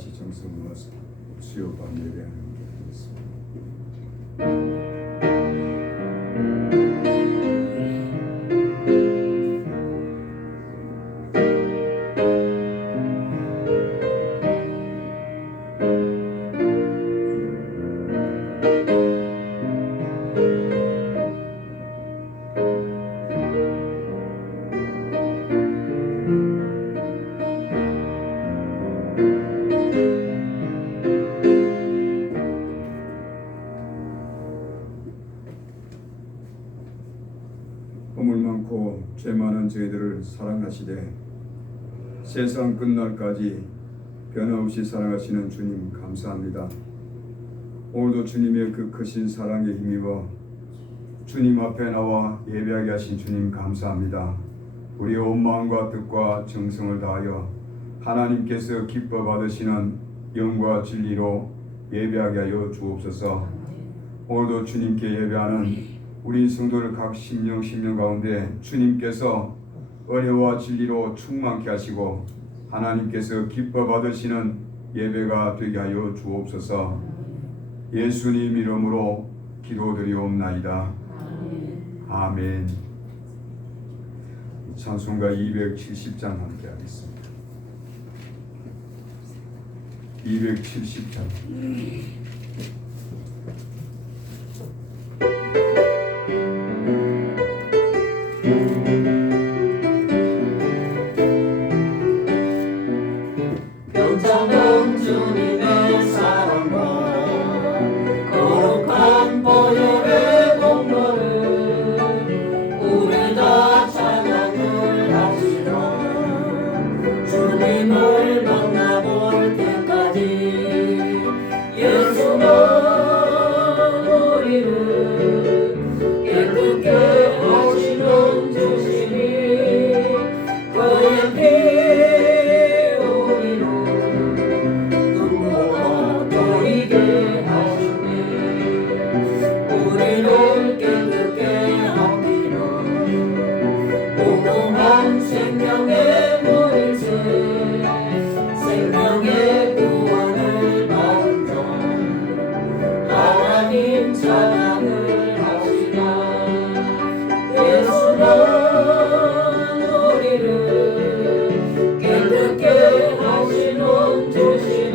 같이 정성을 넣어서 수요반 예배 함께 하겠습니다. 허물 많고 죄 많은 저희들을 사랑하시되 세상 끝날까지 변함없이 사랑하시는 주님 감사합니다. 오늘도 주님의 그 크신 사랑에 힘입어 주님 앞에 나와 예배하게 하신 주님 감사합니다. 우리의 온 마음과 뜻과 정성을 다하여 하나님께서 기뻐 받으시는 영과 진리로 예배하게 하여 주옵소서. 오늘도 주님께 예배하는 우리 성도들 각 심령 가운데 주님께서 은혜와 진리로 충만케 하시고 하나님께서 기뻐 받으시는 예배가 되게 하여 주옵소서. 예수님 이름으로 기도드리옵나이다. 아멘. 찬송가 270장 함께 하겠습니다. 270장. 영원한 주님의 사랑과 거룩한 보혈의 공로를 우리 다 찬양을 합시다. 주님을 만나볼 때까지 예수는 우리를 깨끗게 하시는 주시니 그의 피 우리를 깨끗게 하기로 무궁한 생명의 물새 생명의 구원을 받은 자 하나님 찬양을 합시다. 예수는 우리를 깨끗게 하시는 주시니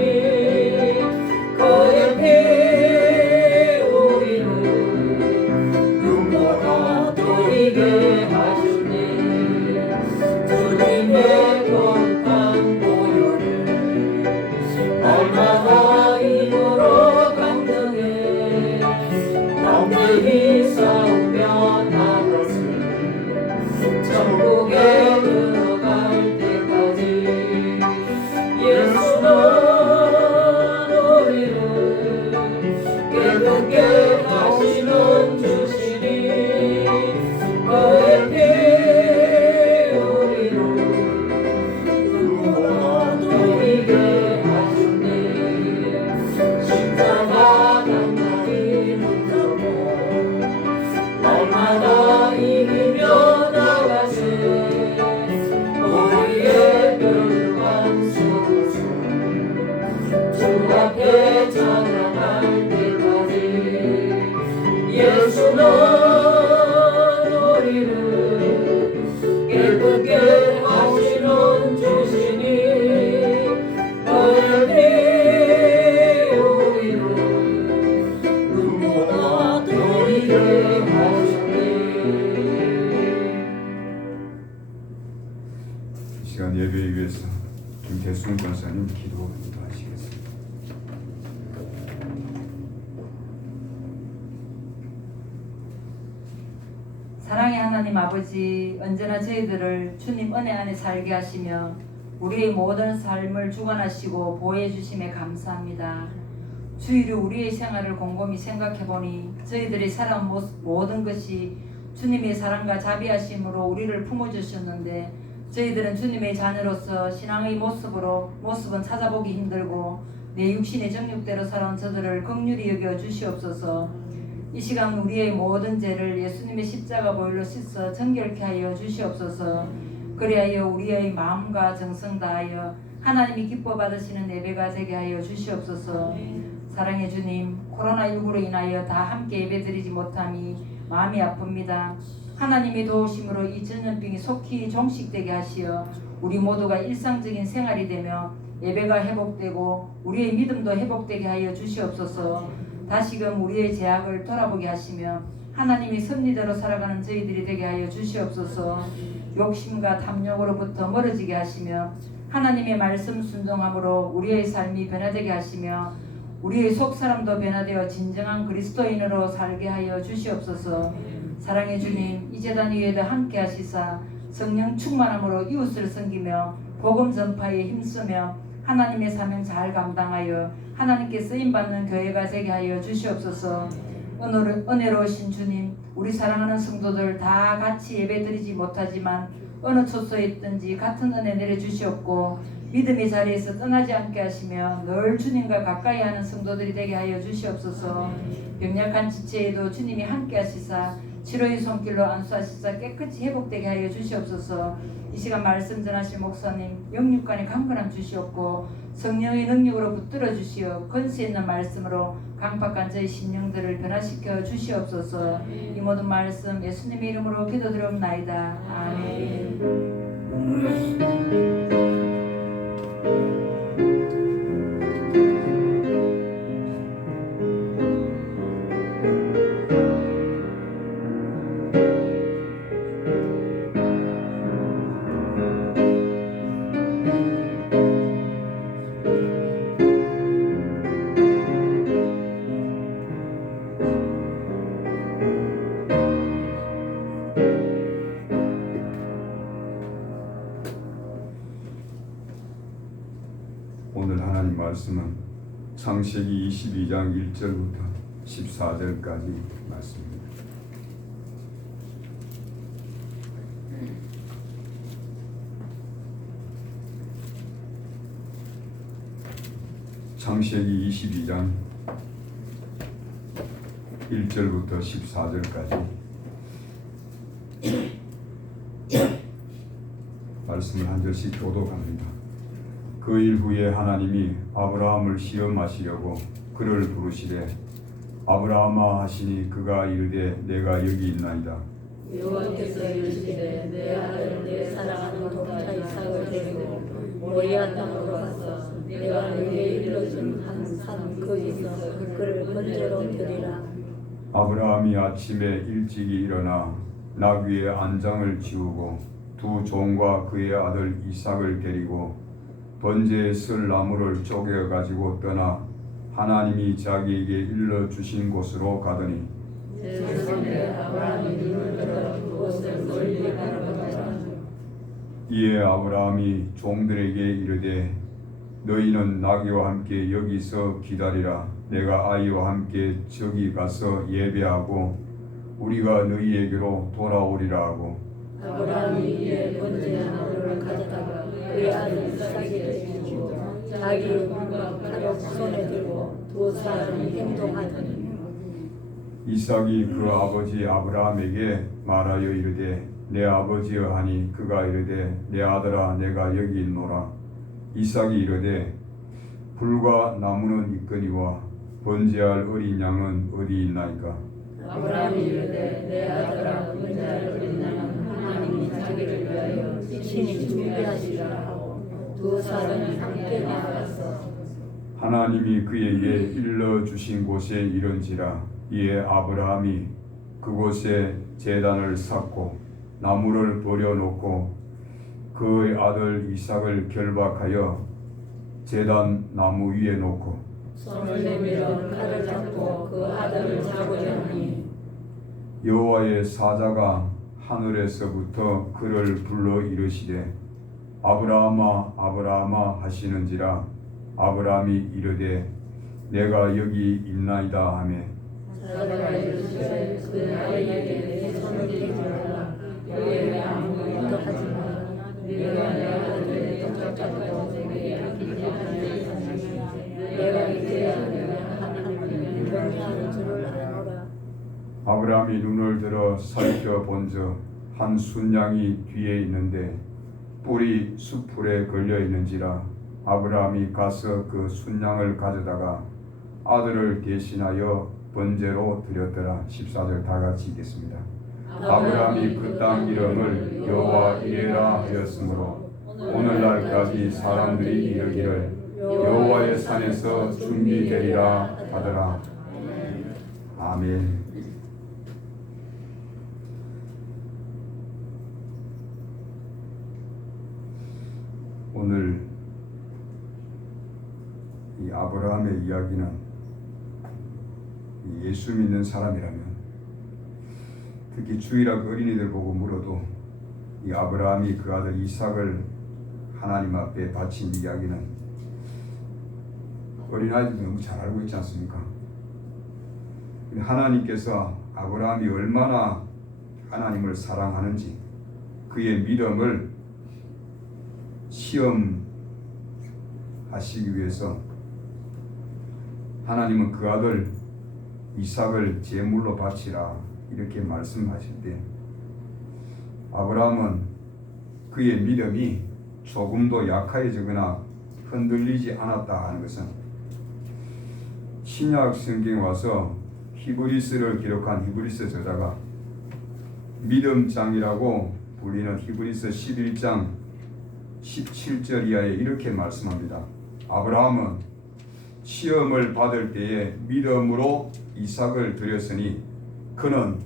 그의 피 주님의 거룩한 보혈을 날마다 힘으로 강등해 담대히 싸우며 나가서 천국에 들어갈 때까지 예수는 우리를 깨끗게 하시는 주시니 그의 피 날마다 이기며 나가세 우리의 멸관 수고서 주 앞에 찬양할 때까지 예수는 우리를 깨끗게 하시는 주시니 그의 피 우리를 눈보다 돌이게 시간 예배에 위해서 김태순 권사님 기도하시겠습니다. 사랑의 하나님 아버지, 언제나 저희들을 주님 은혜 안에 살게 하시며 우리의 모든 삶을 주관하시고 보호해 주심에 감사합니다. 주일을 우리의 생활을 곰곰이 생각해보니 저희들이 살아온 모든 것이 주님의 사랑과 자비하심으로 우리를 품어주셨는데 저희들은 주님의 자녀로서 신앙의 모습은 찾아보기 힘들고 내 육신의 정욕대로 살아온 저들을 긍휼히 여겨 주시옵소서. 이 시간 우리의 모든 죄를 예수님의 십자가 보혈로 씻어 정결케 하여 주시옵소서. 그리하여 우리의 마음과 정성 다하여 하나님이 기뻐 받으시는 예배가 되게 하여 주시옵소서. 사랑의 주님, 코로나19로 인하여 다 함께 예배드리지 못함이 마음이 아픕니다. 하나님의 도우심으로 이 전염병이 속히 종식되게 하시어 우리 모두가 일상적인 생활이 되며 예배가 회복되고 우리의 믿음도 회복되게 하여 주시옵소서. 다시금 우리의 죄악을 돌아보게 하시며 하나님의 섭리대로 살아가는 저희들이 되게 하여 주시옵소서. 욕심과 탐욕으로부터 멀어지게 하시며 하나님의 말씀 순종함으로 우리의 삶이 변화되게 하시며 우리의 속사람도 변화되어 진정한 그리스도인으로 살게 하여 주시옵소서. 사랑의 주님, 이 제단 위에도 함께 하시사 성령 충만함으로 이웃을 섬기며 복음 전파에 힘쓰며 하나님의 사명 잘 감당하여 하나님께 쓰임받는 교회가 되게 하여 주시옵소서. 은혜로우신 주님, 우리 사랑하는 성도들 다 같이 예배드리지 못하지만 어느 초소에 있든지 같은 은혜 내려주시옵고 믿음의 자리에서 떠나지 않게 하시며 늘 주님과 가까이 하는 성도들이 되게 하여 주시옵소서. 병약한 지체에도 주님이 함께 하시사 치료의 손길로 안수하시사 깨끗이 회복되게 하여 주시옵소서. 이 시간 말씀 전하실 목사님 영육간에 강건함 주시옵고 성령의 능력으로 붙들어 주시어 권세 있는 말씀으로 강박한 저희 심령들을 변화시켜 주시옵소서. 이 모든 말씀 예수님의 이름으로 기도드리옵나이다. 아멘. 오늘 하나님 말씀은 창세기 22장 1절부터 14절까지 말씀입니다. 창세기 22장 1절부터 14절까지 말씀을 한 절씩 교독합니다. 그 일 후에 하나님이 아브라함을 시험하시려고 그를 부르시되 아브라함아 하시니 그가 이르되 내가 여기 있나이다. 여호와께서 이르시되 내 아들 내 사랑하는 동자 이삭을 데리고 모리아 땅으로 가서 내가 너에게 일러준 한 산 거기서 그를 번제로 드리라. 아브라함이 아침에 일찍이 일어나 나귀의 안장을 지우고 두 종과 그의 아들 이삭을 데리고 번제에 쓸 나무를 쪼개 가지고 떠나 하나님이 자기에게 일러 주신 곳으로 가더니 세상에 아브라함이 눈을 들어 그곳을 멀리 바라보더라. 이에 아브라함이 종들에게 이르되 너희는 나귀와 함께 여기서 기다리라. 내가 아이와 함께 저기 가서 예배하고 우리가 너희에게로 돌아오리라 하고 아브라함이 이에 번제 나무를 가져다가 그의 아들 이삭에게 주고 자기 물과 가죽 손에 들고 두 사람이 행동하더니 이삭이 그 아버지 아브라함에게 말하여 이르되 내 아버지여 하니 그가 이르되 내 아들아 내가 여기 있노라. 이삭이 이르되 불과 나무는 있거니와 번제할 어린 양은 어디 있나이까. 아브라함이 이르되 내 아들아 번제할 어린 양은 하나님이 자기를 위하여 친히 준비하시리라 하고 두 사람이 함께 나아가서 하나님이 그에게 일러 주신 곳에 이른지라. 이에 아브라함이 그곳에 제단을 쌓고 나무를 버려놓고 그의 아들 이삭을 결박하여 제단 나무 위에 놓고 손을 내밀어 칼을 잡고 그 아들을 잡으려 하니 여호와의 사자가 하늘에서부터 그를 불러 이르시되 아브라함아 아브라함아 하시는지라. 아브라함이 이르되 내가 여기 있나이다 하며 사자가 이르시되 그 아이에게 내 손을 대지 말라. 여호와의 아무것도 하지 말라. 내가 내 아들을 붙잡고 내게 아끼지 아니하였으니 내가 이제야 하나님을 명령하는 줄을 아노라. 아브라함이 눈을 들어 살펴본즉 한 순양이 뒤에 있는데 뿔이 숫풀에 걸려 있는지라. 아브라함이 가서 그 순양을 가져다가 아들을 대신하여 번제로 드렸더라. 14절 다 같이 읽겠습니다. 아브라함이 그 땅 이름을 여호와 이레라 하였으므로 오늘날까지 사람들이 이르기를 여호와의 산에서 준비되리라 하더라. 아멘. 오늘 이 아브라함의 이야기는 예수 믿는 사람이라면, 특히 주일학 어린이들 보고 물어도 이 아브라함이 그 아들 이삭을 하나님 앞에 바친 이야기는 어린아이들도 너무 잘 알고 있지 않습니까? 하나님께서 아브라함이 얼마나 하나님을 사랑하는지 그의 믿음을 시험하시기 위해서 하나님은 그 아들 이삭을 제물로 바치라 이렇게 말씀하실 때, 아브라함은 그의 믿음이 조금도 약해지거나 흔들리지 않았다 하는 것은 신약 성경에 와서 히브리스를 기록한 히브리스 저자가 믿음장이라고 불리는 히브리스 11장 17절 이하에 이렇게 말씀합니다. 아브라함은 시험을 받을 때에 믿음으로 이삭을 드렸으니 그는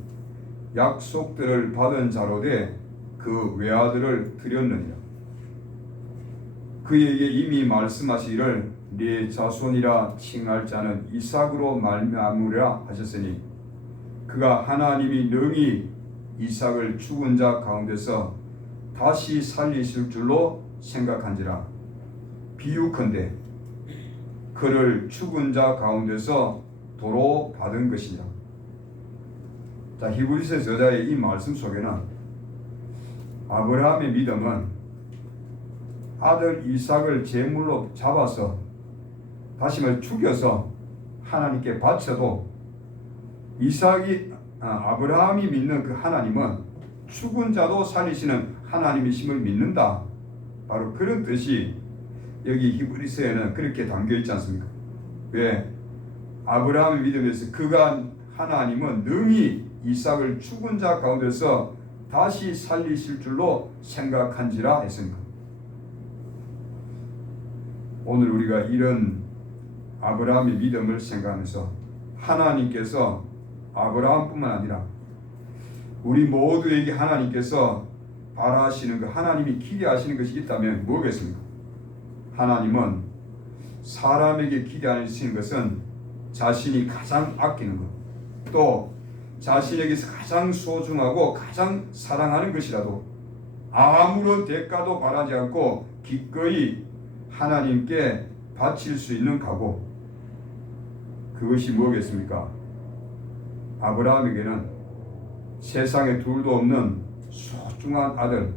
약속들을 받은 자로 돼 그 외아들을 드렸느니라. 그에게 이미 말씀하시기를 네 자손이라 칭할 자는 이삭으로 말미암으리라 하셨으니 그가 하나님이 능히 이삭을 죽은 자 가운데서 다시 살리실 줄로 생각한지라. 비유컨대 그를 죽은 자 가운데서 도로 받은 것이니라. 자, 히브리서 저자의 이 말씀 속에는 아브라함의 믿음은 아들 이삭을 제물로 잡아서 다시 말 죽여서 하나님께 바쳐도 아브라함이 믿는 그 하나님은 죽은 자도 살리시는 하나님이심을 믿는다. 바로 그런 뜻이 여기 히브리서에는 그렇게 담겨 있지 않습니까? 왜? 아브라함의 믿음에서 그가 하나님은 능히 이삭을 죽은 자 가운데서 다시 살리실 줄로 생각한지라 했습니다. 오늘 우리가 이런 아브라함의 믿음을 생각하면서 하나님께서 아브라함뿐만 아니라 우리 모두에게 하나님께서 바라시는 것, 하나님이 기대하시는 것이 있다면 뭐겠습니까? 하나님은 사람에게 기대하시는 것은 자신이 가장 아끼는 것, 또 자신에게서 가장 소중하고 가장 사랑하는 것이라도 아무런 대가도 바라지 않고 기꺼이 하나님께 바칠 수 있는 각오, 그것이 뭐겠습니까? 아브라함에게는 세상에 둘도 없는 소중한 아들,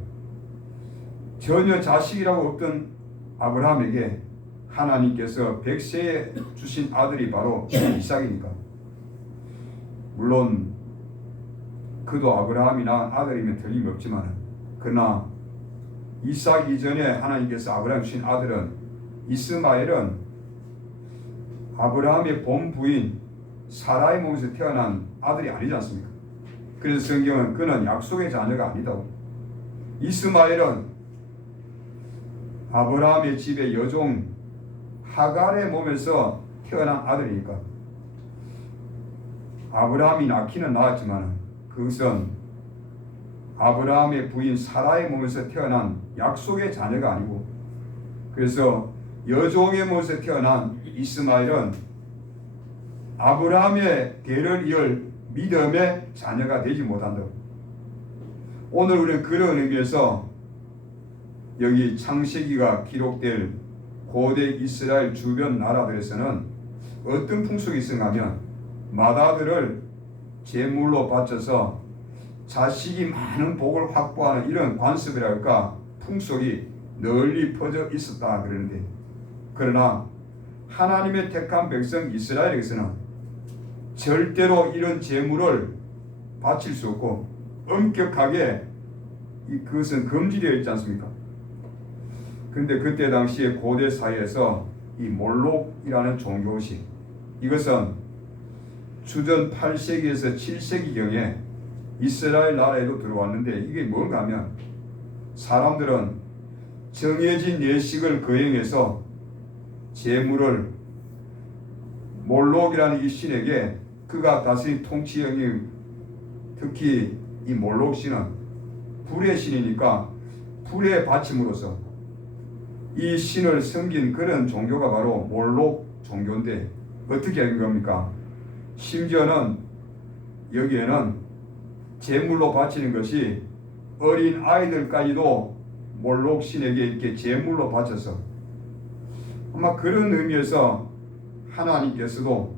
전혀 자식이라고 없던 아브라함에게 하나님께서 백세에 주신 아들이 바로 이삭이니까. 물론 그도 아브라함이 낳은 아들이면 틀림없지만, 그러나 이삭 이전에 하나님께서 아브라함 주신 아들은 이스마엘은 아브라함의 본 부인 사라의 몸에서 태어난 아들이 아니지 않습니까? 그래서 성경은 그는 약속의 자녀가 아니다고. 이스마엘은 아브라함의 집의 여종 하갈의 몸에서 태어난 아들이니까 아브라함이 낳기는 낳았지만 그것은 아브라함의 부인 사라의 몸에서 태어난 약속의 자녀가 아니고, 그래서 여종의 몸에서 태어난 이스마엘은 아브라함의 대를 이을 믿음의 자녀가 되지 못한다. 오늘 우리는 그런 의미에서 여기 창세기가 기록될 고대 이스라엘 주변 나라들에서는 어떤 풍속이 있었냐 하면, 맏아들을 제물로 바쳐서 자식이 많은 복을 확보하는 이런 관습이랄까 풍속이 널리 퍼져 있었다 그러는데, 그러나 하나님의 택한 백성 이스라엘에게서는 절대로 이런 제물을 바칠 수 없고, 엄격하게 그것은 금지되어 있지 않습니까? 근데 그때 당시에 고대 사회에서 이 몰록이라는 종교식, 이것은 주전 8세기에서 7세기경에 이스라엘 나라에도 들어왔는데, 이게 뭔가 하면 사람들은 정해진 예식을 거행해서 제물을 몰록이라는 이 신에게, 그가 다스린 통치형이, 특히 이 몰록 신은 불의 신이니까 불에 바침으로써 이 신을 섬긴 그런 종교가 바로 몰록 종교인데, 어떻게 한 겁니까? 심지어는 여기에는 제물로 바치는 것이 어린 아이들까지도 몰록 신에게 이렇게 제물로 바쳐서, 아마 그런 의미에서 하나님께서도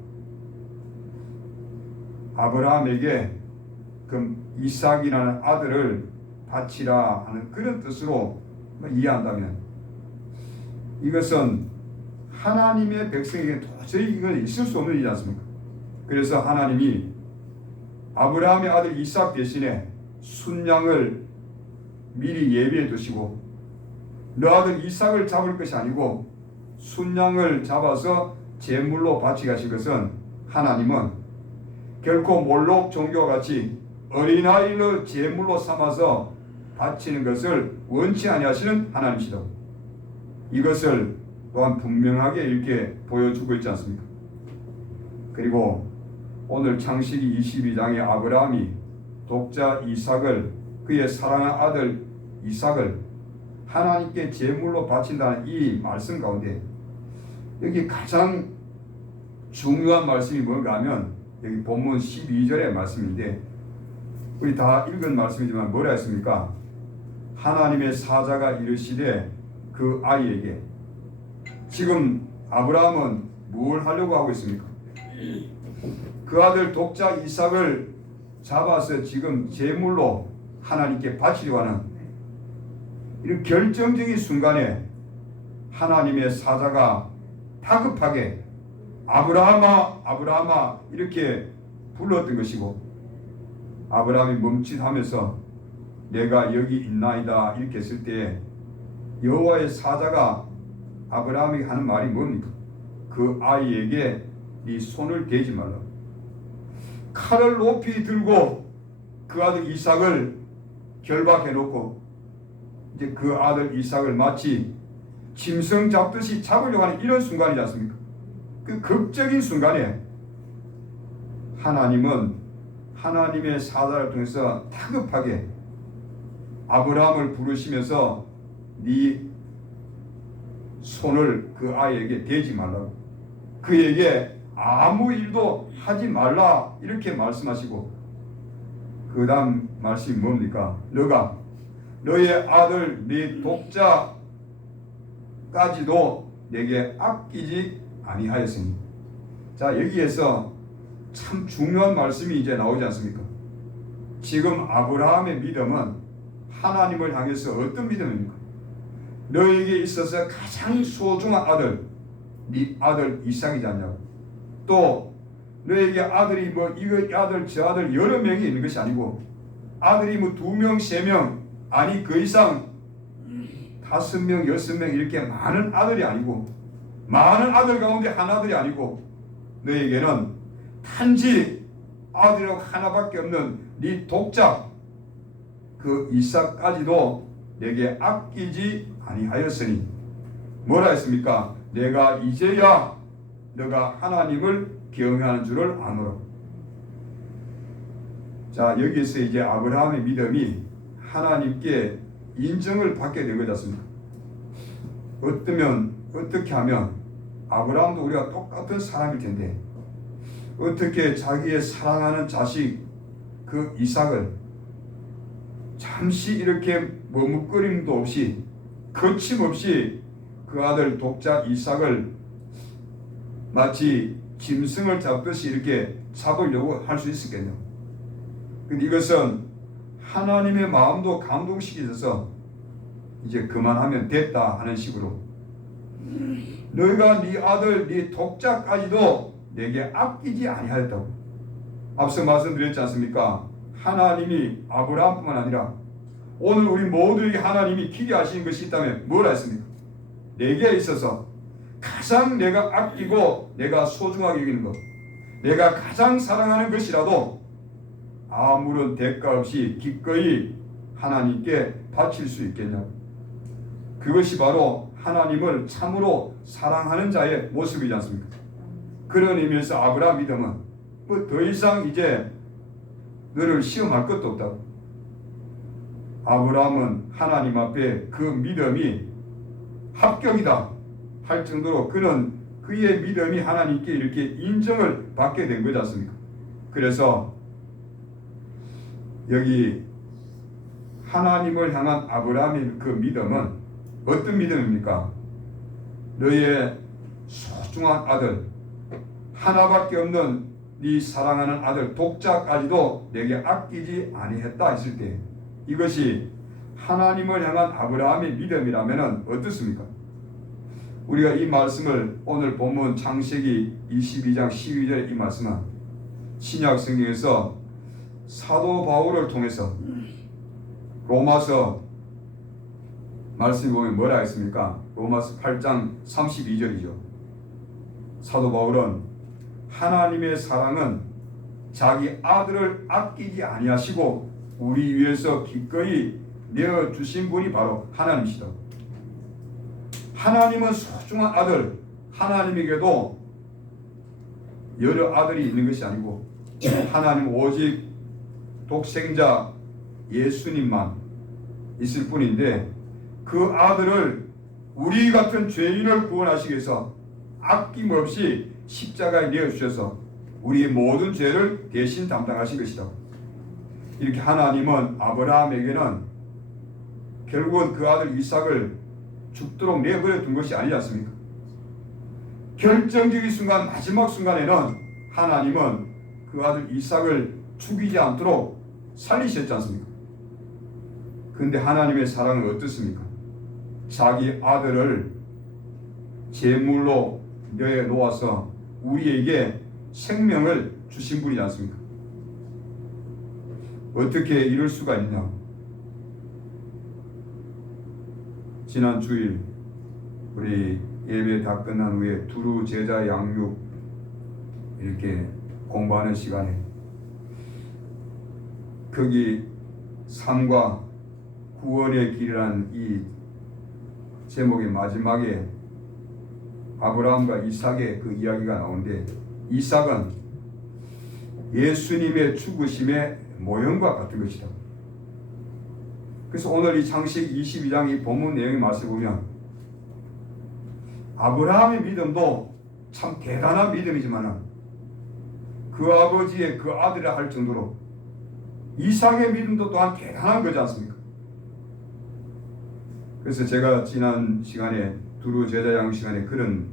아브라함에게 그 이삭이라는 아들을 바치라 하는 그런 뜻으로 이해한다면, 이것은 하나님의 백성에게 도저히 이건 있을 수 없는 일이지 않습니까? 그래서 하나님이 아브라함의 아들 이삭 대신에 순양을 미리 예비해 두시고, 너 아들 이삭을 잡을 것이 아니고 순양을 잡아서 제물로 바치게 하실 것은, 하나님은 결코 몰록 종교와 같이 어린아이를 제물로 삼아서 바치는 것을 원치 아니하시는 하나님이시다. 이것을 또한 분명하게 이렇게 보여주고 있지 않습니까? 그리고 오늘 창세기 22장에 아브라함이 독자 이삭을, 그의 사랑하는 아들 이삭을 하나님께 제물로 바친다는 이 말씀 가운데, 여기 가장 중요한 말씀이 뭔가 하면 여기 본문 12절의 말씀인데, 우리 다 읽은 말씀이지만 뭐라 했습니까? 하나님의 사자가 이르시되 그 아이에게, 지금 아브라함은 뭘 하려고 하고 있습니까? 그 아들 독자 이삭을 잡아서 지금 제물로 하나님께 바치려고 하는 이런 결정적인 순간에 하나님의 사자가 다급하게 아브라함아 아브라함아 이렇게 불렀던 것이고, 아브라함이 멈칫하면서 내가 여기 있나이다 이렇게 했을 때 여호와의 사자가 아브라함이 하는 말이 뭡니까? 그 아이에게 네 손을 대지 말라. 칼을 높이 들고 그 아들 이삭을 결박해 놓고, 이제 그 아들 이삭을 마치 짐승 잡듯이 잡으려고 하는 이런 순간이지 않습니까? 그 극적인 순간에 하나님은 하나님의 사자를 통해서 다급하게 아브라함을 부르시면서 네 손을 그 아이에게 대지 말라고, 그에게 아무 일도 하지 말라 이렇게 말씀하시고, 그 다음 말씀이 뭡니까? 너가 너의 아들 네 독자까지도 내게 아끼지 아니하였으니. 자, 여기에서 참 중요한 말씀이 이제 나오지 않습니까? 지금 아브라함의 믿음은 하나님을 향해서 어떤 믿음입니까? 너에게 있어서 가장 소중한 아들, 네 아들 이삭이지 않냐고. 또 너에게 아들이 뭐 이거 아들 저 아들 여러 명이 있는 것이 아니고, 아들이 뭐 2명 3명 아니 그 이상 5명 6명 이렇게 많은 아들이 아니고, 많은 아들 가운데 한 아들이 아니고, 너에게는 단지 아들이라고 하나밖에 없는 네 독자 그 이삭까지도 내게 아끼지 아니하였으니. 뭐라 했습니까? 내가 이제야 너가 하나님을 경외하는 줄을 아노라. 자, 여기에서 이제 아브라함의 믿음이 하나님께 인정을 받게 된 거지 않습니까? 어떻게 하면 아브라함도 우리가 똑같은 사람일 텐데, 어떻게 자기의 사랑하는 자식 그 이삭을 잠시 이렇게 머뭇거림도 없이 거침없이 그 아들 독자 이삭을 마치 짐승을 잡듯이 이렇게 잡으려고 할 수 있었겠냐? 근데 이것은 하나님의 마음도 감동시켜져서 이제 그만하면 됐다 하는 식으로, 너희가 네 아들 네 독자까지도 내게 아끼지 아니하였다고. 앞서 말씀드렸지 않습니까? 하나님이 아브라함뿐만 아니라 오늘 우리 모두에게 하나님이 기대하시는 것이 있다면 뭐라 했습니까? 내게 있어서 가장 내가 아끼고 내가 소중하게 여기는 것, 내가 가장 사랑하는 것이라도 아무런 대가 없이 기꺼이 하나님께 바칠 수 있겠냐? 그것이 바로 하나님을 참으로 사랑하는 자의 모습이지 않습니까? 그런 의미에서 아브라함 믿음은 뭐 더 이상 이제 너를 시험할 것도 없다. 아브라함은 하나님 앞에 그 믿음이 합격이다 할 정도로 그는 그의 믿음이 하나님께 이렇게 인정을 받게 된 거지 않습니까? 그래서 여기 하나님을 향한 아브라함의 그 믿음은 어떤 믿음입니까? 너의 소중한 아들, 하나밖에 없는 네 사랑하는 아들 독자까지도 내게 아끼지 아니했다 했을 때, 이것이 하나님을 향한 아브라함의 믿음이라면 어떻습니까? 우리가 이 말씀을 오늘 본문 창세기 22장 12절 이 말씀은 신약 성경에서 사도 바울을 통해서 로마서 말씀에 보면 뭐라 했습니까? 로마서 8장 32절이죠. 사도 바울은 하나님의 사랑은 자기 아들을 아끼지 아니하시고 우리 위해서 기꺼이 내어주신 분이 바로 하나님이시다. 하나님은 소중한 아들, 하나님에게도 여러 아들이 있는 것이 아니고 하나님 오직 독생자 예수님만 있을 뿐인데, 그 아들을 우리 같은 죄인을 구원하시기 위해서 아낌없이 십자가에 내어주셔서 우리의 모든 죄를 대신 담당하신 것이다. 이렇게 하나님은 아브라함에게는 결국은 그 아들 이삭을 죽도록 내버려 둔 것이 아니지 않습니까? 결정적인 순간, 마지막 순간에는 하나님은 그 아들 이삭을 죽이지 않도록 살리셨지 않습니까? 그런데 하나님의 사랑은 어떻습니까? 자기 아들을 제물로 내어 놓아서 우리에게 생명을 주신 분이지 않습니까? 어떻게 이럴 수가 있냐? 지난 주일 우리 예배 다 끝난 후에 두루 제자 양육 이렇게 공부하는 시간에 거기 삶과 구원의 길이라는 이 제목의 마지막에 아브라함과 이삭의 그 이야기가 나오는데, 이삭은 예수님의 죽으심의 모형과 같은 것이다. 그래서 오늘 이 창세기 22장 이 본문 내용의 말씀을 보면 아브라함의 믿음도 참 대단한 믿음이지만 그 아버지의 그 아들이라 할 정도로 이삭의 믿음도 또한 대단한 거지 않습니까? 그래서 제가 지난 시간에 두루 제자 양육 시간에 그런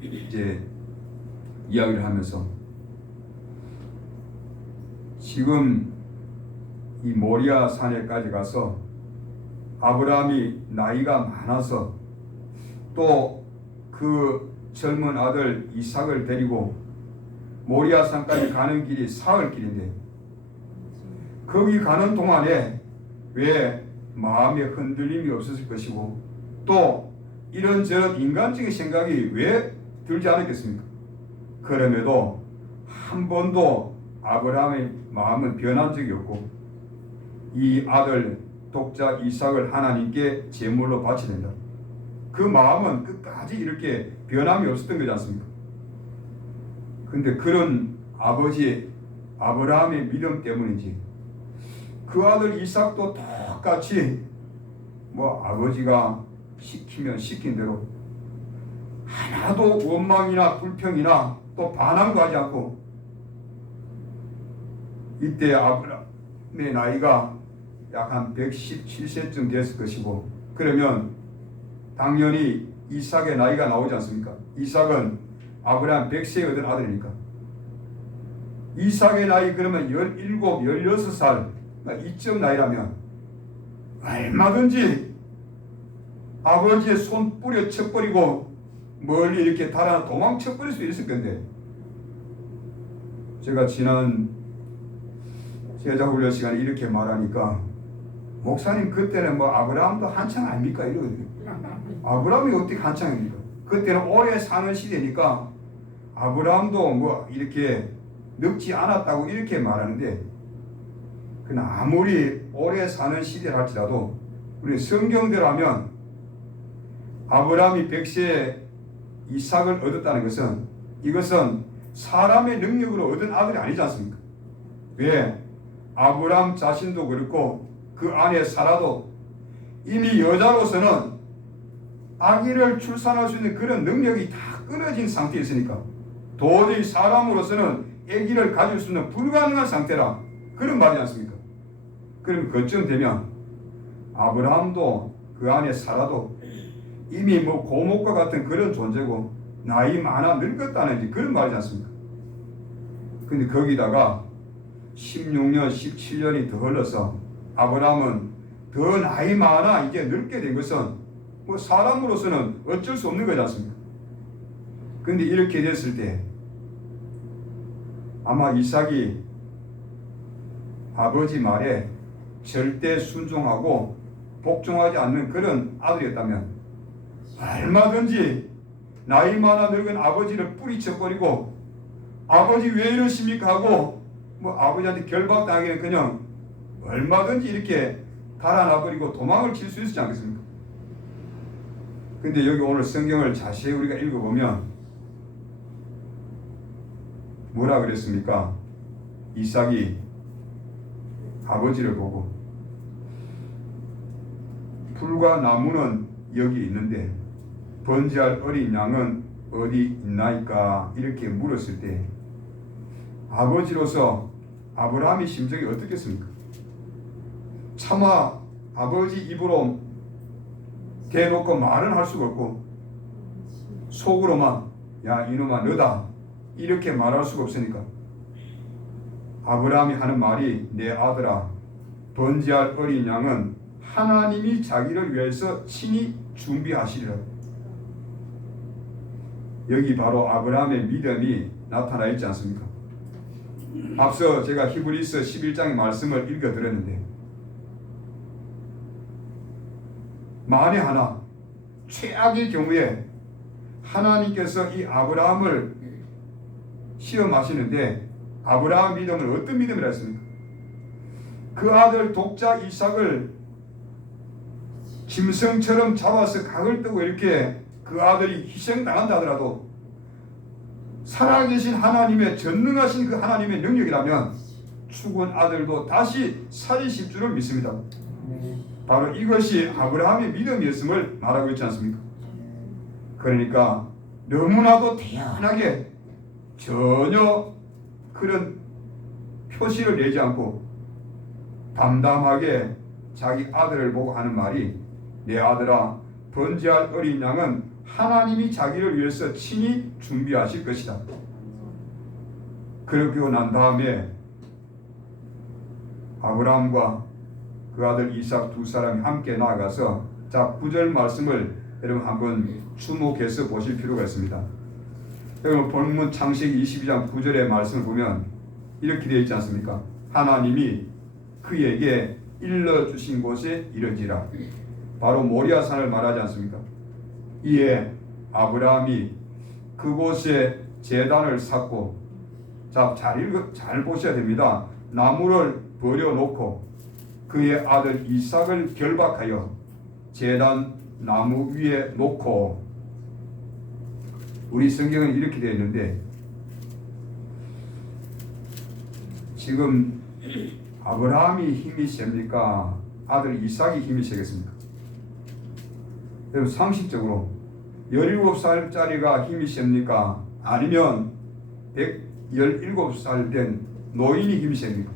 이제 이야기를 하면서 지금 이 모리아 산에까지 가서 아브라함이 나이가 많아서 또 그 젊은 아들 이삭을 데리고 모리아 산까지 가는 길이 사흘 길인데, 거기 가는 동안에 왜 마음에 흔들림이 없었을 것이고 또 이런저런 인간적인 생각이 왜 들지 않았겠습니까? 그럼에도 한 번도 아브라함의 마음은 변한 적이 없고 이 아들 독자 이삭을 하나님께 제물로 바쳐야 된다. 그 마음은 끝까지 이렇게 변함이 없었던 거지 않습니까? 근데 그런 아버지 아브라함의 믿음 때문인지 그 아들 이삭도 똑같이 뭐 아버지가 시키면 시킨 대로 하나도 원망이나 불평이나 또 반항도 하지 않고, 이때 아브라함의 나이가 약 한 117세쯤 됐을 것이고, 그러면 당연히 이삭의 나이가 나오지 않습니까? 이삭은 아브라함 100세에 얻은 아들이니까 이삭의 나이 그러면 17, 16살 이쯤 나이라면 얼마든지 아버지의 손 뿌려 쳐버리고 멀리 이렇게 달아나 도망쳐버릴 수 있을 건데, 제가 지난 제자훈련 시간에 이렇게 말하니까 목사님 그때는 뭐 아브라함도 한창 아닙니까? 이러거든요. 아브라함이 어떻게 한창입니까? 그때는 오래 사는 시대니까 아브라함도 뭐 이렇게 늙지 않았다고 이렇게 말하는데, 그러나 아무리 오래 사는 시대라 할지라도 우리 성경대로 하면 아브라함이 100세에 이삭을 얻었다는 것은, 이것은 사람의 능력으로 얻은 아들이 아니지 않습니까? 왜? 아브라함 자신도 그렇고 그 안에 사라도 이미 여자로서는 아기를 출산할 수 있는 그런 능력이 다 끊어진 상태에 있으니까 도저히 사람으로서는 아기를 가질 수 있는 불가능한 상태라, 그런 말이지 않습니까? 그럼 그쯤 되면 아브라함도 그 안에 사라도 이미 뭐 고목과 같은 그런 존재고 나이 많아 늙었다는 그런 말이지 않습니까? 근데 거기다가 16년, 17년이 더 흘러서 아브라함은 더 나이 많아 이제 늙게 된 것은 뭐 사람으로서는 어쩔 수 없는 거지 않습니까? 근데 이렇게 됐을 때 아마 이삭이 아버지 말에 절대 순종하고 복종하지 않는 그런 아들이었다면 얼마든지 나이 많아 늙은 아버지를 뿌리쳐버리고 아버지 왜 이러십니까 하고 뭐 아버지한테 결박당하기는 그냥 얼마든지 이렇게 달아나버리고 도망을 칠 수 있지 않겠습니까? 근데 여기 오늘 성경을 자세히 우리가 읽어보면 뭐라 그랬습니까? 이삭이 아버지를 보고 풀과 나무는 여기 있는데 번제할 어린 양은 어디 있나이까? 이렇게 물었을 때 아버지로서 아브라함의 심정이 어떻겠습니까? 차마 아버지 입으로 대놓고 말은 할 수가 없고 속으로만 야 이놈아 너다 이렇게 말할 수가 없으니까 아브라함이 하는 말이 내 아들아 번제할 어린 양은 하나님이 자기를 위해서 친히 준비하시리라. 여기 바로 아브라함의 믿음이 나타나 있지 않습니까? 앞서 제가 히브리서 11장의 말씀을 읽어드렸는데 만에 하나 최악의 경우에 하나님께서 이 아브라함을 시험하시는데 아브라함 믿음은 어떤 믿음이라 했습니까? 그 아들 독자 이삭을 짐승처럼 잡아서 각을 뜨고 이렇게 그 아들이 희생당한다 하더라도 살아계신 하나님의 전능하신 그 하나님의 능력이라면 죽은 아들도 다시 살리실 줄을 믿습니다. 바로 이것이 아브라함의 믿음이었음을 말하고 있지 않습니까? 그러니까 너무나도 태연하게 전혀 그런 표시를 내지 않고 담담하게 자기 아들을 보고 하는 말이 내 아들아 번제할 어린 양은 하나님이 자기를 위해서 친히 준비하실 것이다. 그러고 난 다음에 아브라함과 그 아들 이삭 두 사람이 함께 나아가서 자 9절 말씀을 여러분 한번 주목해서 보실 필요가 있습니다. 여러분 본문 창세기 22장 9절의 말씀을 보면 이렇게 되어 있지 않습니까? 하나님이 그에게 일러주신 곳에 이르지라. 바로 모리아산을 말하지 않습니까? 이에 아브라함이 그곳에 제단을 쌓고 자, 잘 보셔야 됩니다. 나무를 버려놓고 그의 아들 이삭을 결박하여 제단 나무 위에 놓고 우리 성경은 이렇게 되어 있는데 지금 아브라함이 힘이 셉니까? 아들 이삭이 힘이 세겠습니까? 여러분 상식적으로 17살짜리가 힘이 셉니까? 아니면 117살 된 노인이 힘이 셉니까?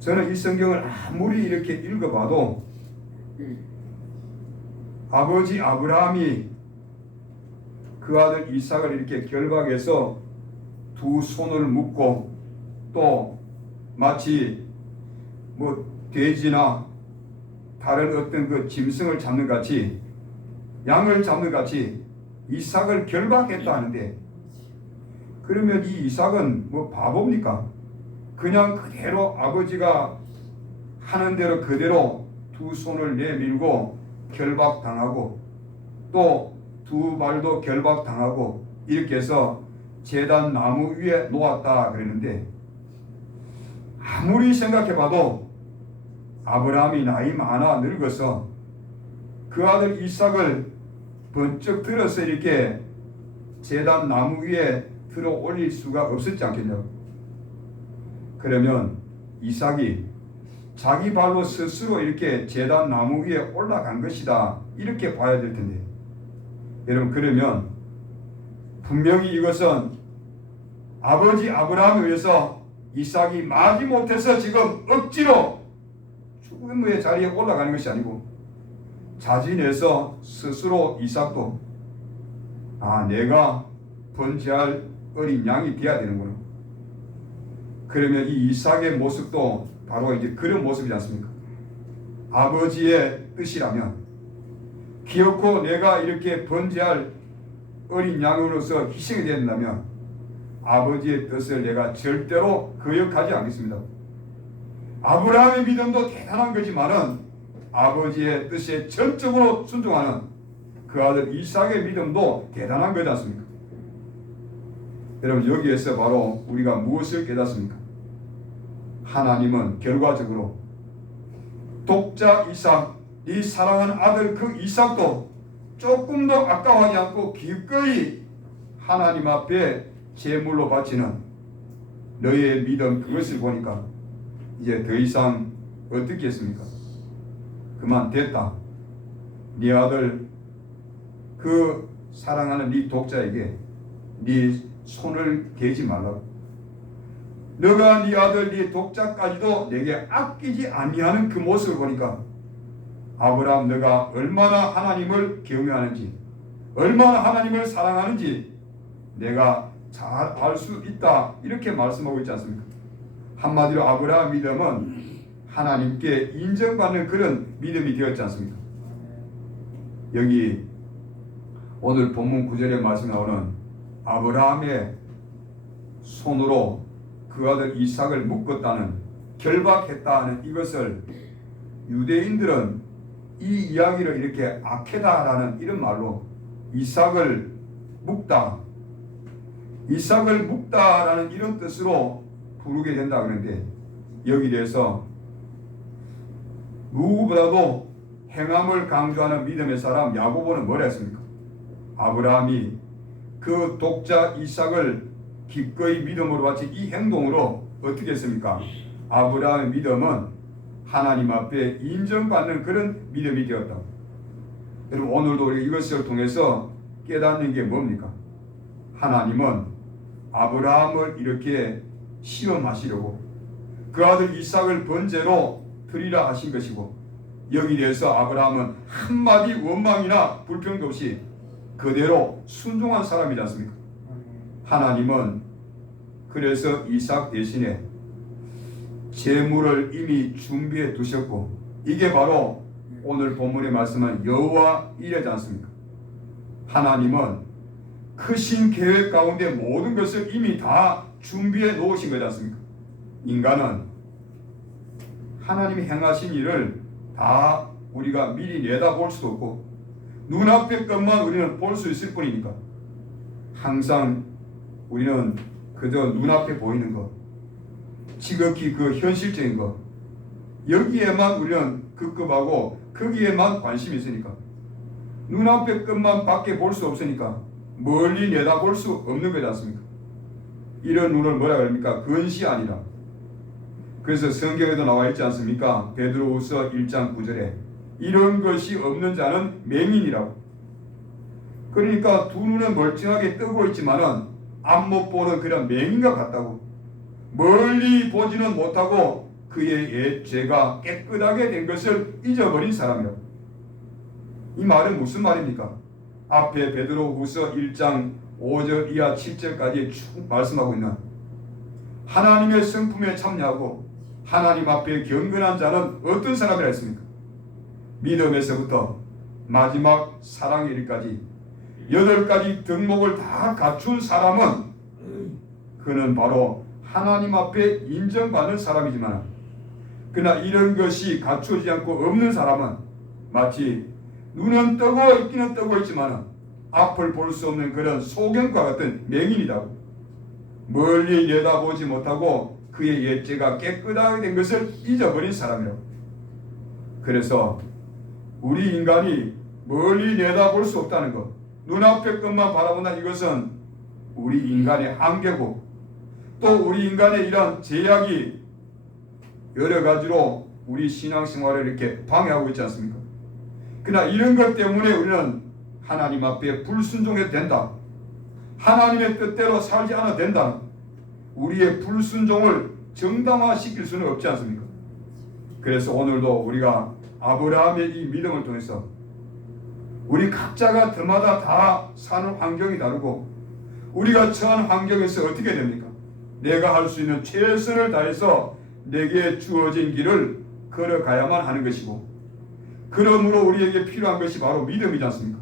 저는 이 성경을 아무리 이렇게 읽어봐도 아버지 아브라함이 그 아들 이삭을 이렇게 결박해서 두 손을 묶고 또 마치 뭐 돼지나 다른 어떤 그 짐승을 잡는 같이 양을 잡는 같이 이삭을 결박했다 하는데 그러면 이 이삭은 뭐 바보입니까? 그냥 그대로 아버지가 하는 대로 그대로 두 손을 내밀고 결박당하고 또 두 발도 결박당하고 이렇게 해서 제단 나무 위에 놓았다 그랬는데, 아무리 생각해봐도 아브라함이 나이 많아 늙어서 그 아들 이삭을 번쩍 들어서 이렇게 제단 나무 위에 들어 올릴 수가 없었지 않겠냐고. 그러면 이삭이 자기 발로 스스로 이렇게 제단 나무 위에 올라간 것이다, 이렇게 봐야 될 텐데, 여러분, 그러면 분명히 이것은 아버지 아브라함에 의해서 이삭이 마지못해서 지금 억지로 죽음의 자리에 올라가는 것이 아니고, 자진해서 스스로 이삭도 내가 번제할 어린 양이 되어야 되는구나. 그러면 이 이삭의 모습도 바로 이제 그런 모습이지 않습니까? 아버지의 뜻이라면, 기어코 내가 이렇게 번제할 어린 양으로서 희생이 된다면 아버지의 뜻을 내가 절대로 거역하지 않겠습니다. 아브라함의 믿음도 대단한 거지만은 아버지의 뜻에 전적으로 순종하는 그 아들 이삭의 믿음도 대단한 거지 않습니까? 여러분, 여기에서 바로 우리가 무엇을 깨닫습니까? 하나님은 결과적으로 독자 이삭, 네 사랑하는 아들 그 이삭도 조금도 아까워하지 않고 기꺼이 하나님 앞에 제물로 바치는 너의 믿음, 그것을 보니까 이제 더 이상 어떻게 했습니까? 그만 됐다. 네 아들 그 사랑하는 네 독자에게 네 손을 대지 말라고. 너가 네 아들 네 독자까지도 내게 아끼지 아니하는 그 모습을 보니까 아브라함, 너가 얼마나 하나님을 경외하는지, 얼마나 하나님을 사랑하는지 내가 잘 알 수 있다, 이렇게 말씀하고 있지 않습니까? 한마디로 아브라함 믿음은 하나님께 인정받는 그런 믿음이 되었지 않습니까? 여기 오늘 본문 9절에 말씀 나오는 아브라함의 손으로 그 아들 이삭을 묶었다는, 결박했다는 이것을 유대인들은 이 이야기를 이렇게 아케다라는 이런 말로 이삭을 묶다라는 이런 뜻으로 부르게 된다 그러는데, 여기 대해서 누구보다도 행함을 강조하는 믿음의 사람 야고보는 뭐라 했습니까? 아브라함이 그 독자 이삭을 기꺼이 믿음으로 바친 이 행동으로 어떻게 했습니까? 아브라함의 믿음은 하나님 앞에 인정받는 그런 믿음이 되었다. 여러분, 오늘도 우리가 이것을 통해서 깨닫는 게 뭡니까? 하나님은 아브라함을 이렇게 시험하시려고 그 아들 이삭을 번제로 드리라 하신 것이고, 여기 대해서 아브라함은 한마디 원망이나 불평도 없이 그대로 순종한 사람이지 않습니까? 하나님은 그래서 이삭 대신에 제물을 이미 준비해 두셨고, 이게 바로 오늘 본문에 말씀한 여호와 이레지 않습니까? 하나님은 크신 계획 가운데 모든 것을 이미 다 준비해 놓으신 거지 않습니까? 인간은 하나님이 행하신 일을 다 우리가 미리 내다볼 수도 없고 눈앞의 것만 우리는 볼 수 있을 뿐이니까, 항상 우리는 그저 눈앞에 보이는 것, 지극히 그 현실적인 것, 여기에만 우리는 급급하고 거기에만 관심이 있으니까, 눈앞의 것만 밖에 볼 수 없으니까 멀리 내다볼 수 없는 거지 않습니까? 이런 눈을 뭐라 그럽니까? 근시아니라. 그래서 성경에도 나와 있지 않습니까? 베드로후서 1장 9절에 이런 것이 없는 자는 맹인이라고. 그러니까 두 눈은 멀쩡하게 뜨고 있지만은 앞 못 보는 그런 맹인과 같다고. 멀리 보지는 못하고 그의 옛 죄가 깨끗하게 된 것을 잊어버린 사람이라고. 이 말은 무슨 말입니까? 앞에 베드로후서 1장 5절 이하 7절까지 쭉 말씀하고 있는 하나님의 성품에 참여하고 하나님 앞에 경건한 자는 어떤 사람이라 했습니까? 믿음에서부터 마지막 사랑의 일까지 8가지 덕목을 다 갖춘 사람은 그는 바로 하나님 앞에 인정받는 사람이지만, 그러나 이런 것이 갖추어지지 않고 없는 사람은 마치 눈은 뜨고 있기는 뜨고 있지만 앞을 볼 수 없는 그런 소경과 같은 맹인이라고. 멀리 내다보지 못하고 그의 예죄가 깨끗하게 된 것을 잊어버린 사람이라고. 그래서 우리 인간이 멀리 내다볼 수 없다는 것, 눈앞의 것만 바라본다, 이것은 우리 인간의 한계고 또 우리 인간의 이런 제약이 여러 가지로 우리 신앙생활을 이렇게 방해하고 있지 않습니까? 그러나 이런 것 때문에 우리는 하나님 앞에 불순종해도 된다, 하나님의 뜻대로 살지 않아도 된다, 우리의 불순종을 정당화시킬 수는 없지 않습니까? 그래서 오늘도 우리가 아브라함의 이 믿음을 통해서 우리 각자가 저마다 다 사는 환경이 다르고 우리가 처한 환경에서 어떻게 됩니까? 내가 할 수 있는 최선을 다해서 내게 주어진 길을 걸어가야만 하는 것이고, 그러므로 우리에게 필요한 것이 바로 믿음이지 않습니까?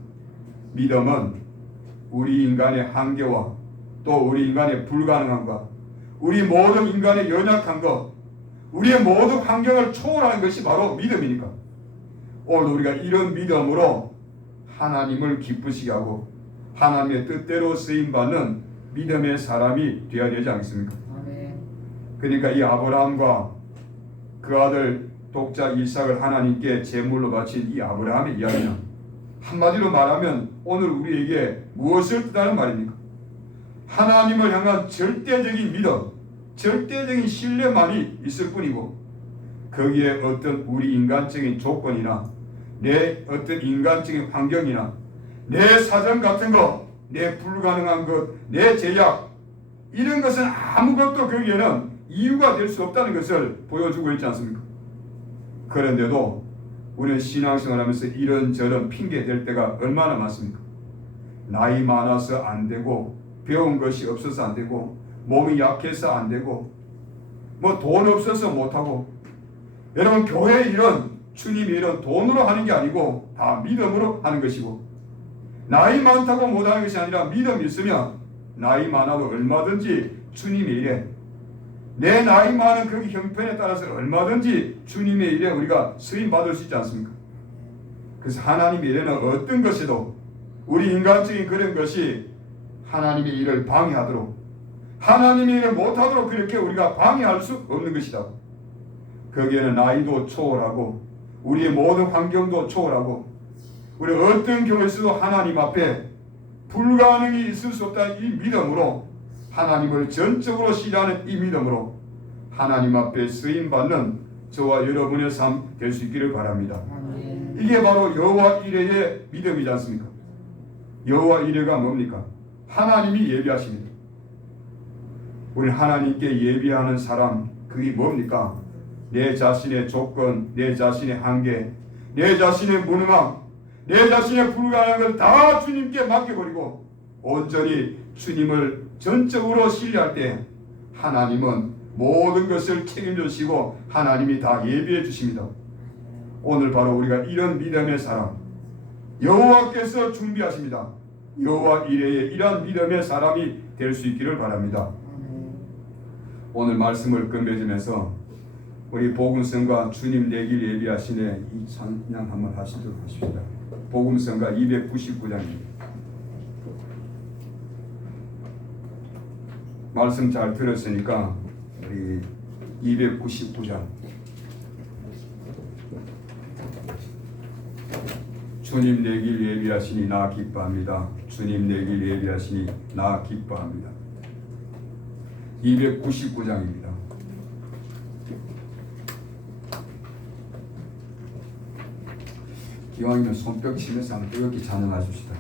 믿음은 우리 인간의 한계와 또 우리 인간의 불가능함과 우리 모든 인간의 연약한 것, 우리의 모든 환경을 초월하는 것이 바로 믿음이니까 오늘 우리가 이런 믿음으로 하나님을 기쁘시게 하고 하나님의 뜻대로 쓰임받는 믿음의 사람이 되어야 되지 않겠습니까? 그러니까 이 아브라함과 그 아들 독자 이삭을 하나님께 제물로 바친 이 아브라함의 이야기는 한마디로 말하면 오늘 우리에게 무엇을 뜻하는 말입니까? 하나님을 향한 절대적인 믿음, 절대적인 신뢰만이 있을 뿐이고 거기에 어떤 우리 인간적인 조건이나 내 어떤 인간적인 환경이나 내 사정 같은 것, 내 불가능한 것, 내 제약, 이런 것은 아무것도 거기에는 이유가 될 수 없다는 것을 보여주고 있지 않습니까? 그런데도 우리는 신앙생활하면서 이런저런 핑계 댈 때가 얼마나 많습니까? 나이 많아서 안 되고, 배운 것이 없어서 안 되고, 몸이 약해서 안 되고, 뭐 돈 없어서 못하고. 여러분, 교회 일은, 주님의 일은 돈으로 하는 게 아니고 다 믿음으로 하는 것이고, 나이 많다고 못하는 것이 아니라 믿음이 있으면 나이 많아도 얼마든지 주님의 일에, 내 나이 많은 그 형편에 따라서 얼마든지 주님의 일에 우리가 쓰임 받을 수 있지 않습니까? 그래서 하나님의 일에는 어떤 것이도 우리 인간적인 그런 것이 하나님의 일을 방해하도록, 하나님의 일을 못하도록 그렇게 우리가 방해할 수 없는 것이다. 거기에는 나이도 초월하고 우리의 모든 환경도 초월하고 우리 어떤 경우에서도 하나님 앞에 불가능이 있을 수 없다는 이 믿음으로, 하나님을 전적으로 신뢰하는 이 믿음으로 하나님 앞에 쓰임받는 저와 여러분의 삶 될 수 있기를 바랍니다. 이게 바로 여호와 이레의 믿음이지 않습니까? 여호와 이레가 뭡니까? 하나님이 예비하십니다. 우리 하나님께 예비하는 사람, 그게 뭡니까? 내 자신의 조건, 내 자신의 한계, 내 자신의 무능함, 내 자신의 불가능한 걸 다 주님께 맡겨버리고 온전히 주님을 전적으로 신뢰할 때 하나님은 모든 것을 책임져 주시고 하나님이 다 예비해 주십니다. 오늘 바로 우리가 이런 믿음의 사람, 여호와께서 준비하십니다. 여호와 이레의 이러한 믿음의 사람이 될 수 있기를 바랍니다. 오늘 말씀을 끝맺으면서 우리 복음성가 주님 내길 예비하시네 이 찬양 한번 하시도록 하십시다. 복음성가 299장입니다. 말씀 잘 들었으니까 우리 299장 주님 내길 예비하시니 나 기뻐합니다. 주님 내길 예비하시니 나 기뻐합니다. 299장입니다. 기왕이면 손뼉 치면서 한번 뜨겁게 찬양하십시다.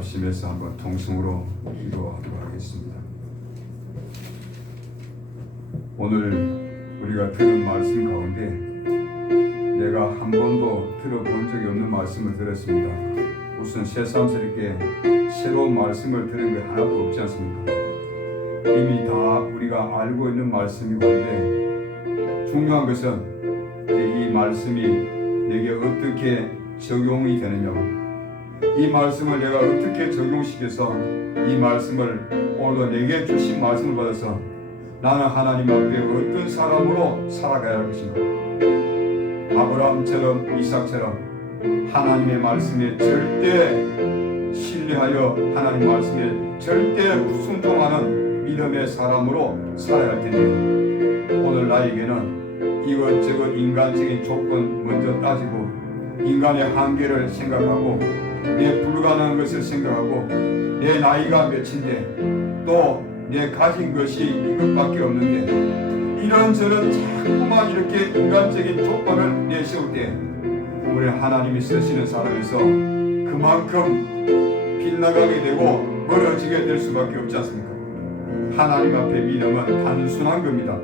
합심해서 한번 통성으로 기도하도록 하겠습니다. 오늘 우리가 들은 말씀 가운데 내가 한 번도 들어본 적이 없는 말씀을 들었습니다. 무슨 새삼스럽게 새로운 말씀을 들은 게 하나도 없지 않습니까? 이미 다 우리가 알고 있는 말씀이고 한데 중요한 것은 이 말씀이 내게 어떻게 적용이 되느냐, 이 말씀을 내가 어떻게 적용시켜서 이 말씀을 오늘도 내게 주신 말씀을 받아서 나는 하나님 앞에 어떤 사람으로 살아가야 할 것인가. 아브라함처럼 이삭처럼 하나님의 말씀에 절대 신뢰하여 하나님 말씀에 절대 순종하는 믿음의 사람으로 살아야 할 텐데, 오늘 나에게는 이것저것 인간적인 조건 먼저 따지고 인간의 한계를 생각하고 내 불가능한 것을 생각하고 내 나이가 몇인데 또 내 가진 것이 이것밖에 없는데 이런저런 자꾸만 이렇게 인간적인 조건을 내세울 때 우리 하나님이 쓰시는 사람에서 그만큼 빗나가게 되고 멀어지게 될 수밖에 없지 않습니까? 하나님 앞에 믿음은 단순한 겁니다.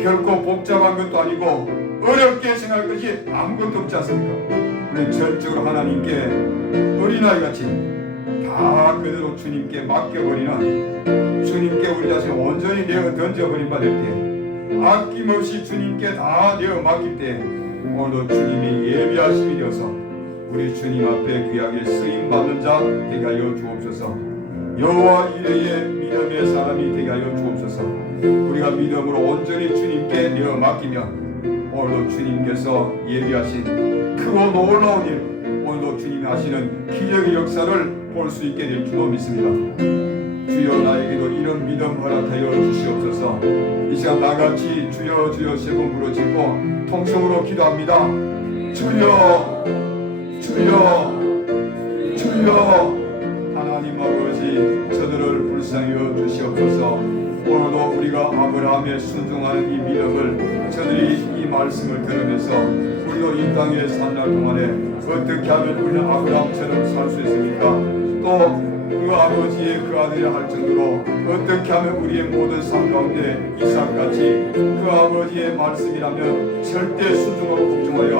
결코 복잡한 것도 아니고 어렵게 생각할 것이 아무것도 없지 않습니까? 우리는 전적으로 하나님께 어린아이같이 다 그대로 주님께 맡겨버리는, 주님께 우리 자신을 온전히 내어 던져버린 바 될 때, 아낌없이 주님께 다 내어 맡길 때 오늘도 주님이 예비하심이 되어서 우리 주님 앞에 귀하게 쓰임받는 자 되게 하여 주옵소서. 여호와 이레의 믿음의 사람이 되게 하여 주옵소서. 우리가 믿음으로 온전히 주님께 내어 맡기면 오늘도 주님께서 예비하신 크고 놀라운 일, 오늘도 주님이 하시는 기적의 역사를 볼 수 있게 될 줄로 믿습니다. 주여 나에게도 이런 믿음 허락하여 주시옵소서. 이 시간 다같이 주여 주여 세 번 부르짖고 통성으로 기도합니다. 주여 주여 주여. 하나님 아버지, 저들을 불쌍히 여겨 주시옵소서. 오늘도 우리가 아브라함의 순종하는 이 믿음을 저들이 이 말씀을 들으면서 우리도 이 땅에 산 날 동안에 어떻게 하면 우리는 아브라함처럼 살 수 있습니까? 또 그 아버지의 그 아들이 할 정도로 어떻게 하면 우리의 모든 삶 가운데 이삭같이 그 아버지의 말씀이라면 절대 순종하고 복종하여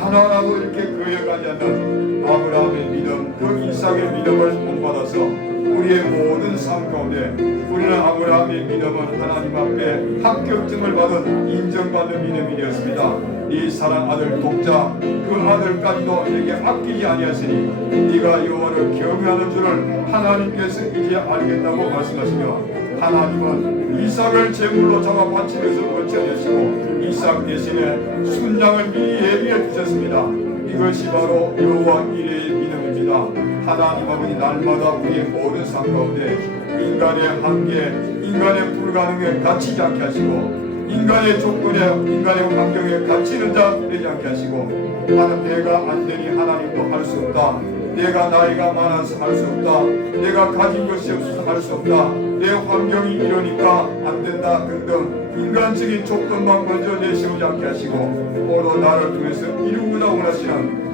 하나하나도 이렇게 거역하지 않는 아브라함의 믿음, 그 이삭의 믿음을 본받아서 우리의 모든 삶 가운데 우리는 아브라함의 믿음은 하나님 앞에 합격증을 받은 인정받는 믿음이 되었습니다. 이 사랑 아들 독자 그 아들까지도 내게 아끼지 아니하시니 네가 여호와를 경외하는 줄을 하나님께서 이제 알겠다고 말씀하시며 하나님은 이삭을 제물로 잡아 바친 것을 원치 않으시고 이삭 대신에 순양을 미리 예비해 두셨습니다. 이것이 바로 여호와 이레의 믿음입니다. 하나님 아버지 날마다 우리의 모든 삶 가운데 인간의 한계, 인간의 불가능에 갇히지 않게 하시고 인간의 조건에, 인간의 환경에 갇히는 자 되지 않게 하시고 나는 내가 안 되니 하나님도 할 수 없다. 내가 나이가 많아서 할 수 없다. 내가 가진 것이 없어서 할 수 없다. 내 환경이 이러니까 안 된다 등등 인간적인 조건만 먼저 내세우지 않게 하시고 오로 나를 통해서 이루고자 원하시는